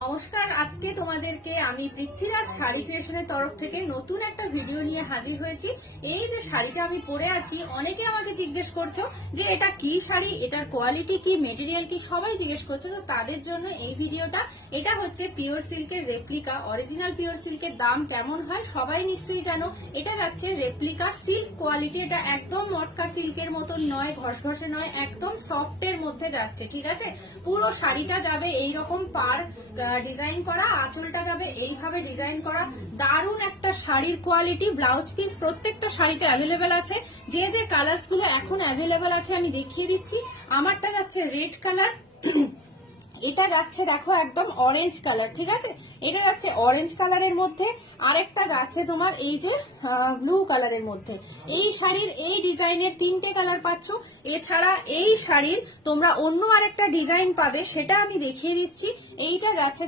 নমস্কার, আজকে তোমাদেরকে আমি পৃথ্বীরাজ শাড়ি ক্রিয়েশনের তরফ থেকে নতুন একটা ভিডিও নিয়ে হাজির হয়েছি। এই যে শাড়িটা আমি পরে আছি, অনেকে আমাকে জিজ্ঞেস করছো যে এটা কি শাড়ি, এটার কোয়ালিটি কি, মেটেরিয়াল কি, সবাই জিজ্ঞেস করছো। তো তাদের জন্য এই ভিডিওটা। এটা হচ্ছে পিওর সিল্কের রেপ্লিকা। অরিজিনাল পিওর সিল্কের দাম কেমন হয় সবাই নিশ্চয়ই জানো। এটা যাচ্ছে রেপ্লিকা সিল্ক কোয়ালিটি। এটা একদম মটকা সিল্কের মতন নয়, ঘসঘসে নয়, একদম সফটের মধ্যে যাচ্ছে। ঠিক আছে, পুরো শাড়িটা যাবে এইরকম পার ডিজাইন করা, আঁচলটা যাবে এইভাবে ডিজাইন করা। দারুণ একটা শাড়ির কোয়ালিটি। ব্লাউজ পিস প্রত্যেকটা শাড়িতে অ্যাভেলেবেল আছে। যে যে কালার্স গুলো এখন অ্যাভেলেবেল আছে আমি দেখিয়ে দিচ্ছি। আমারটা যাচ্ছে রেড কালার, এটা যাচ্ছে দেখো একদম অরেঞ্জ কালার। ঠিক আছে, এটা যাচ্ছে অরেঞ্জ কালারের মধ্যে, আরেকটা যাচ্ছে তোমার এই যে ব্লু কালারের মধ্যে। এই শাড়ির এই ডিজাইনের 3টে কালার পাচ্ছ। এছাড়া এই শাড়ির তোমরা অন্য আরেকটা ডিজাইন পাবে, সেটা আমি দেখিয়ে দিচ্ছি। এইটা যাচ্ছে